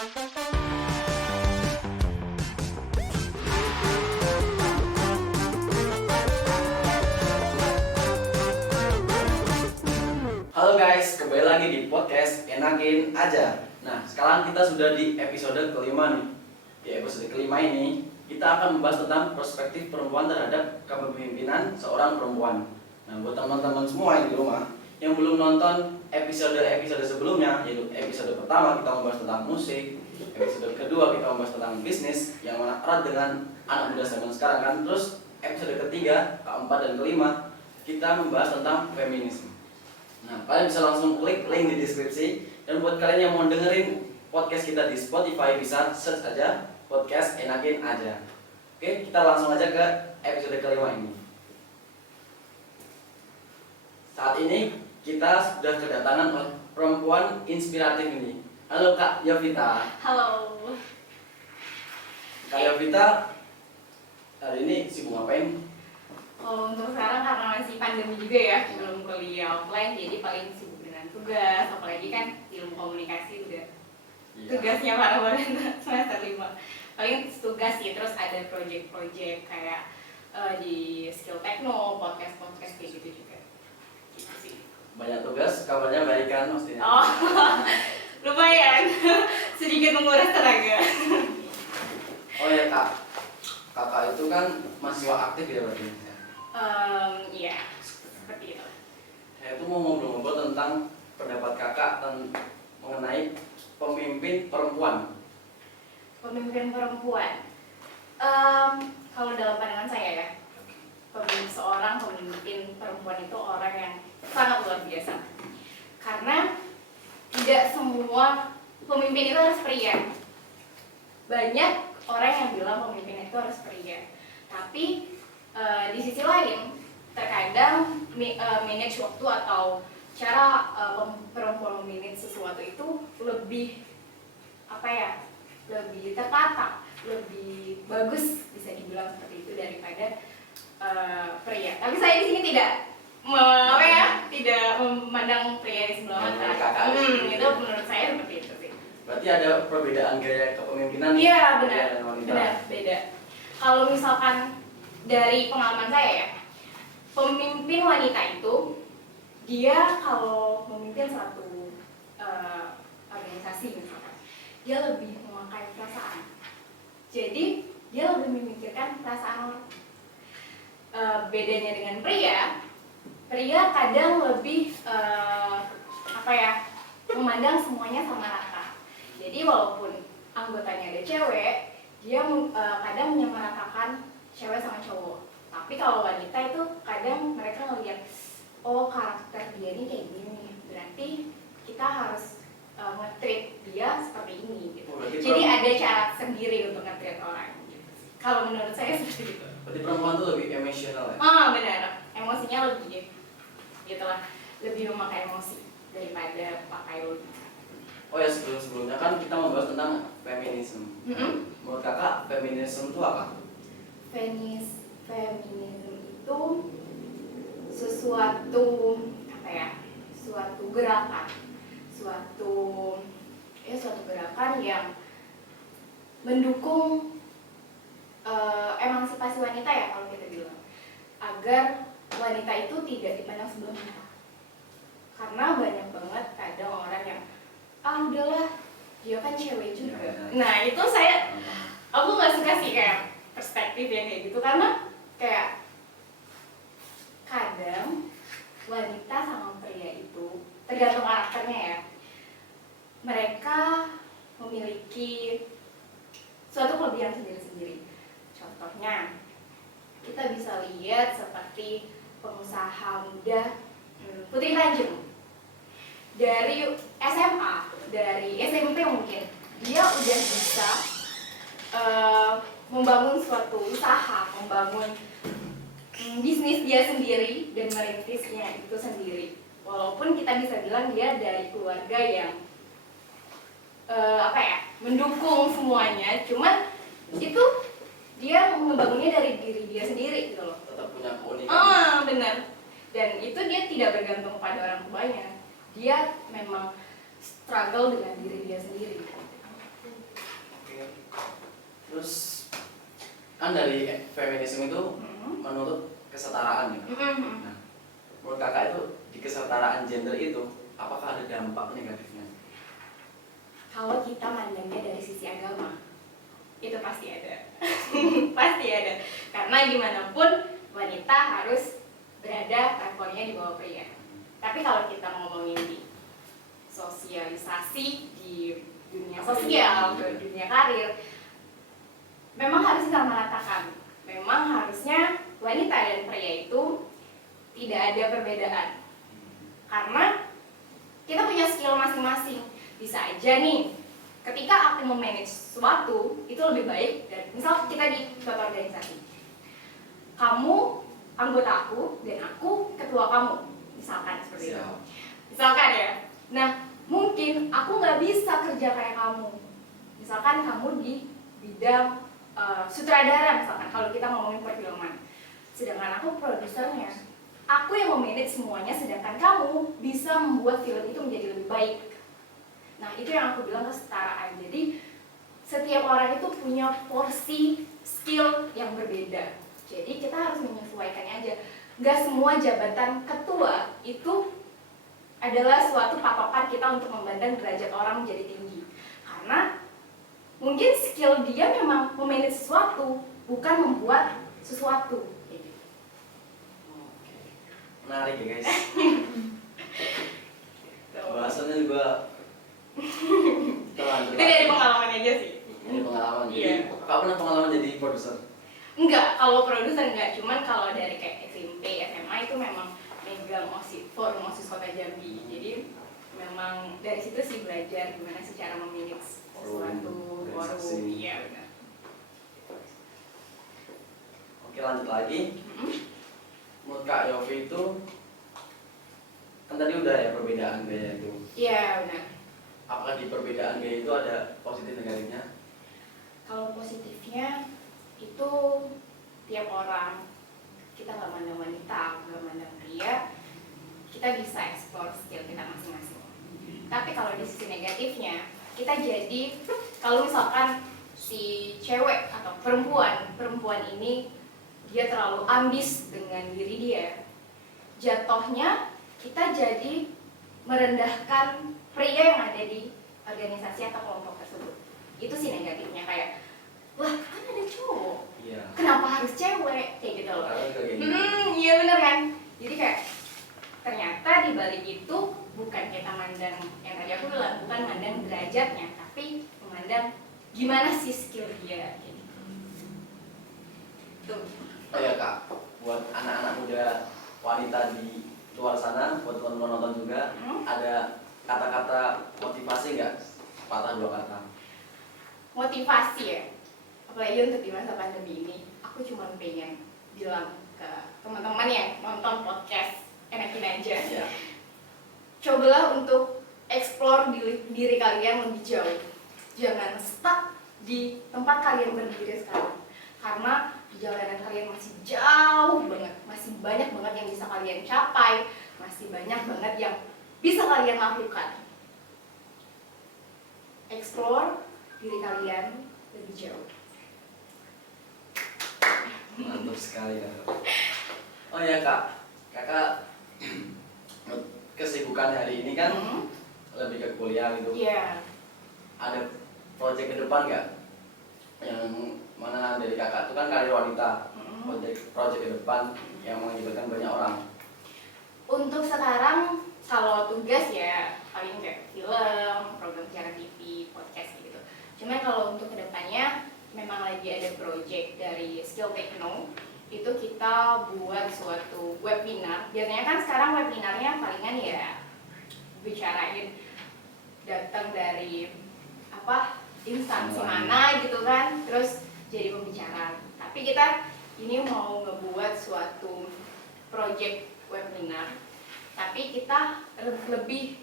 Halo guys, kembali lagi di podcast Enakin Aja. Nah, sekarang kita sudah di episode kelima nih. Di episode kelima ini, kita akan membahas tentang perspektif perempuan terhadap kepemimpinan seorang perempuan. Nah, buat teman-teman semua yang di rumah yang belum nonton episode-episode sebelumnya, yaitu episode pertama kita membahas tentang musik, episode kedua kita membahas tentang bisnis yang mana erat dengan anak muda zaman sekarang kan. Terus episode ketiga, keempat dan kelima kita membahas tentang feminisme. Nah, kalian bisa langsung klik link di deskripsi. Dan buat kalian yang mau dengerin podcast kita di Spotify, bisa search aja podcast Enakin Aja. Oke, kita langsung aja ke episode kelima ini. Saat ini kita sudah kedatangan oleh perempuan inspiratif ini. Halo Kak Yovita. Halo. Kak Yovita, hari ini sibuk ngapain? Kalau untuk sekarang karena masih pandemi juga ya, belum kuliah offline, jadi paling sibuk dengan tugas. Apalagi kan ilmu komunikasi udah tugasnya parah banget semester 5. Paling tugas sih, terus ada project-project kayak di skill techno, podcast kayak gitu juga. Gitu sih. Banyak tugas, kabarnya baik kan maksudnya? Oh, lumayan. Sedikit menguras tenaga. Oh ya Kak, kakak itu kan mahasiswa aktif ya berarti? Iya, seperti itu. Saya tuh mau ngobrol-ngobrol tentang pendapat kakak mengenai pemimpin perempuan. Pemimpin perempuan. Kalau dalam pandangan saya ya, seorang pemimpin perempuan itu orang yang sangat luar biasa. Karena tidak semua pemimpin itu harus pria. Banyak orang yang bilang pemimpin itu harus pria. Tapi di sisi lain, terkadang manage waktu atau cara perempuan memanage sesuatu itu lebih lebih tertata, lebih bagus bisa dibilang seperti itu daripada pria. Tapi saya di sini tidak memandang pria di sebelah mata. Itu menurut saya seperti itu sih. Berarti ada perbedaan gaya kepemimpinan? Iya pria dan wanita. benar, beda. Kalau misalkan dari pengalaman saya ya, pemimpin wanita itu dia kalau memimpin suatu organisasi misalkan, dia lebih memakai perasaan. Jadi dia lebih memikirkan perasaan orang. Bedanya dengan pria kadang lebih memandang semuanya sama rata. Jadi walaupun anggotanya ada cewek, dia kadang menyamaratakan cewek sama cowok. Tapi kalau wanita itu kadang mereka ngelihat, oh karakter dia ini kayak gini, berarti kita harus nge-treat dia seperti ini gitu. Jadi ada cara sendiri untuk nge-treat orang gitu. Kalau menurut saya seperti itu. Berarti perempuan itu lebih emosional ya? Benar. Emosinya lebih gitulah, lebih memakai emosi daripada pakai logika. Oh ya, sebelumnya kan kita membahas tentang feminisme. Menurut kakak, feminisme itu apa? Feminisme itu suatu gerakan yang mendukung emansipasi wanita ya kalau kita bilang, agar wanita itu tidak dipandang sebelah mata. Karena banyak banget kadang orang yang udahlah dia kan cewek juga. Nah itu aku nggak suka sih kayak perspektif yang kayak gitu, karena kayak kadang wanita sama pria itu tergantung karakternya ya, mereka memiliki suatu kelebihan sendiri-sendiri. Contohnya kita bisa lihat seperti pengusaha muda Putri Tanjung, dari SMA, dari SMP mungkin dia udah bisa membangun suatu usaha, membangun bisnis dia sendiri dan merintisnya itu sendiri. Walaupun kita bisa bilang dia dari keluarga yang mendukung semuanya, cuman itu dia membangunnya dari diri dia sendiri gitu loh. Tetap punya keunikan. Benar. Dan itu dia tidak bergantung pada orang tuanya. Dia memang struggle dengan diri dia sendiri. kan dari feminisme itu menurut kesetaraan ya. Nah, menurut kakak itu di kesetaraan gender itu apakah ada dampak negatifnya? Kalau kita mandangnya dari sisi agama, itu pasti ada. Pasti ada. Karena gimana pun wanita harus berada levelnya di bawah pria. Tapi kalau kita ngomongin di sosialisasi, di dunia sosial, di dunia karir, memang harus kita meratakan. Memang harusnya wanita dan pria itu tidak ada perbedaan. Karena kita punya skill masing-masing. Bisa aja nih, ketika aku memanage sesuatu, itu lebih baik dari, misal kita di suatu organisasi. Kamu anggota aku dan aku ketua kamu, misalkan seperti itu. Misalkan ya. Nah, mungkin aku nggak bisa kerja kayak kamu. Misalkan kamu di bidang sutradara, misalkan kalau kita ngomongin perfilman. Sedangkan aku produsernya. Aku yang memanage semuanya, sedangkan kamu bisa membuat film itu menjadi lebih baik. Nah, itu yang aku bilang kesetaraan. Jadi, setiap orang itu punya porsi skill yang berbeda. Jadi, kita harus menyesuaikannya aja. Gak semua jabatan ketua itu adalah suatu patokan kita untuk memandang derajat orang menjadi tinggi. Karena mungkin skill dia memang memanage sesuatu, bukan membuat sesuatu. Oke. Menarik ya guys. Bahasannya juga itu dari pengalaman aja sih. Dari pengalaman. Jadi, Iya. kakak pernah pengalaman jadi produser? Enggak, kalau produser enggak, cuman kalau dari kayak SMP, SMA itu memang megang forum OSIS Kota Jambi. Jadi memang dari situ sih belajar gimana sih cara memanage sesuatu forum. Iya benar. Oke, lanjut lagi. Menurut Kak Yofi itu kan tadi udah ya perbedaan gaya itu. Iya benar. Apakah di perbedaan gaya itu ada positif negatifnya? Kalau positifnya itu tiap orang, kita nggak mandang wanita, nggak mandang pria, kita bisa explore skill kita masing-masing. Tapi kalau di sisi negatifnya, kita jadi kalau misalkan si cewek atau perempuan ini dia terlalu ambis dengan diri dia, jatuhnya kita jadi merendahkan pria yang ada di organisasi atau kelompok tersebut. Itu sih negatifnya, kayak wah kan ada cowok, Iya. kenapa harus cewek, kayak gitu loh. Karena juga kayak gitu. Iya bener kan. Jadi kayak ternyata di balik itu bukan kita mandang yang tadi aku bilang, bukan mandang derajatnya, tapi memandang gimana sih skill dia. Kayak gitu. Tuh. Oh ya Kak, buat anak-anak muda wanita di luar sana, buat teman-teman nonton juga, ada kata-kata motivasi nggak? Patah dua kata. Motivasi ya, apalagi untuk di masa pandemi ini, aku cuma pengen bilang ke teman-teman yang nonton podcast Enakin Aja, Iya. cobalah untuk explore diri kalian lebih jauh. Jangan stuck di tempat kalian berdiri sekarang, karena perjalanan kalian masih jauh banget, masih banyak banget yang bisa kalian capai, masih banyak banget yang bisa kalian lakukan. Explore diri kalian lebih jauh. Mantap sekali Kak. Oh ya Kak, Kakak kesibukan hari ini kan lebih ke kuliah gitu. Iya. Ada proyek ke depan nggak? Yang mana dari Kakak itu kan karir wanita, proyek ke depan yang melibatkan banyak orang. Untuk sekarang kalau tugas ya paling kayak film, program siaran TV, podcast gitu. Cuman kalau untuk kedepannya memang lagi ada project dari Skill Techno, itu kita buat suatu webinar. Biasanya kan sekarang webinarnya palingan ya bicarain datang dari instansi mana gitu kan, terus jadi pembicara. Tapi kita ini mau ngebuat suatu project webinar, tapi kita lebih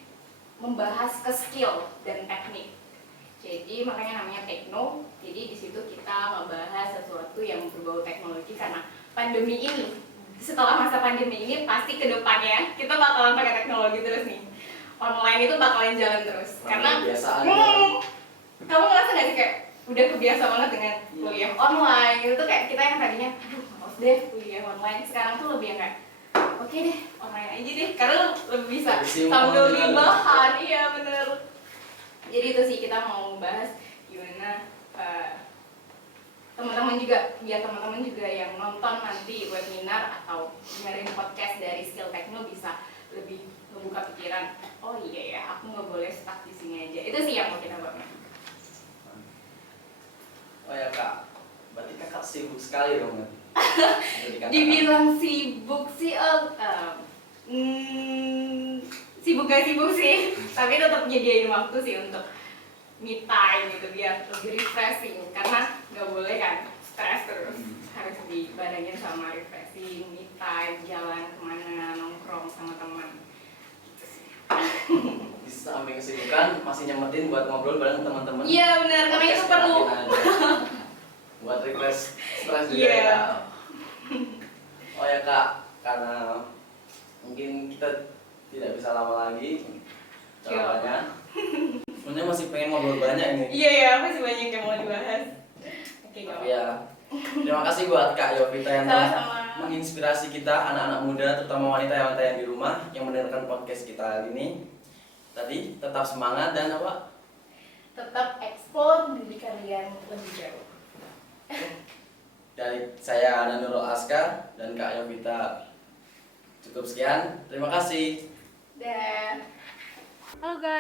membahas ke skill dan teknik. Jadi makanya namanya Tekno. Jadi di situ kita membahas sesuatu yang berbau teknologi, karena pandemi ini, setelah masa pandemi ini pasti kedepannya kita bakalan pakai teknologi terus nih. Online itu bakalan jalan terus. Karena Kebiasaan. kamu ngerasa nggak sih kayak udah kebiasa banget dengan kuliah online gitu tuh, kayak kita yang tadinya aduh males deh kuliah online, sekarang tuh lebih yang kayak oke deh online aja deh karena lebih bisa sambil rebahan. Iya bener. Jadi itu sih kita mau bahas gimana teman-teman juga, biar teman-teman juga yang nonton nanti webinar atau dengerin podcast dari Skill Techno bisa lebih membuka pikiran. Oh iya ya, aku nggak boleh stuck di sini aja. Itu sih yang mau kita bahas. Oh ya kak, berarti kakak sibuk sekali dong nanti. Dibilang sibuk sih, sibuk gak sibuk sih, tapi tetap nyediain waktu sih untuk me time gitu biar lebih refreshing, karena nggak boleh kan stres terus, harus dibarengin sama refreshing, me time, jalan kemana, nongkrong sama teman gitu sih. Di samping kesibukan masih nyempetin buat ngobrol bareng teman-teman. Iya benar, karena itu perlu buat refresh stres juga Iya. ya. Oh ya kak, karena mungkin kita tidak bisa lama lagi jawabannya. Sebenarnya masih pengen ngobrol banyak ini. Iya ya, masih banyak yang mau dibahas. Oke, gak Tapi ya, terima kasih buat Kak Yovita yang telah sama-sama. menginspirasi kita anak-anak muda, terutama wanita-wanita yang di rumah yang mendengarkan podcast kita hari ini. Tadi tetap semangat dan apa? Tetap explore diri kalian lebih jauh. Dari saya Nurul Aska dan Kak Yovita cukup sekian. Terima kasih. Dan halo guys.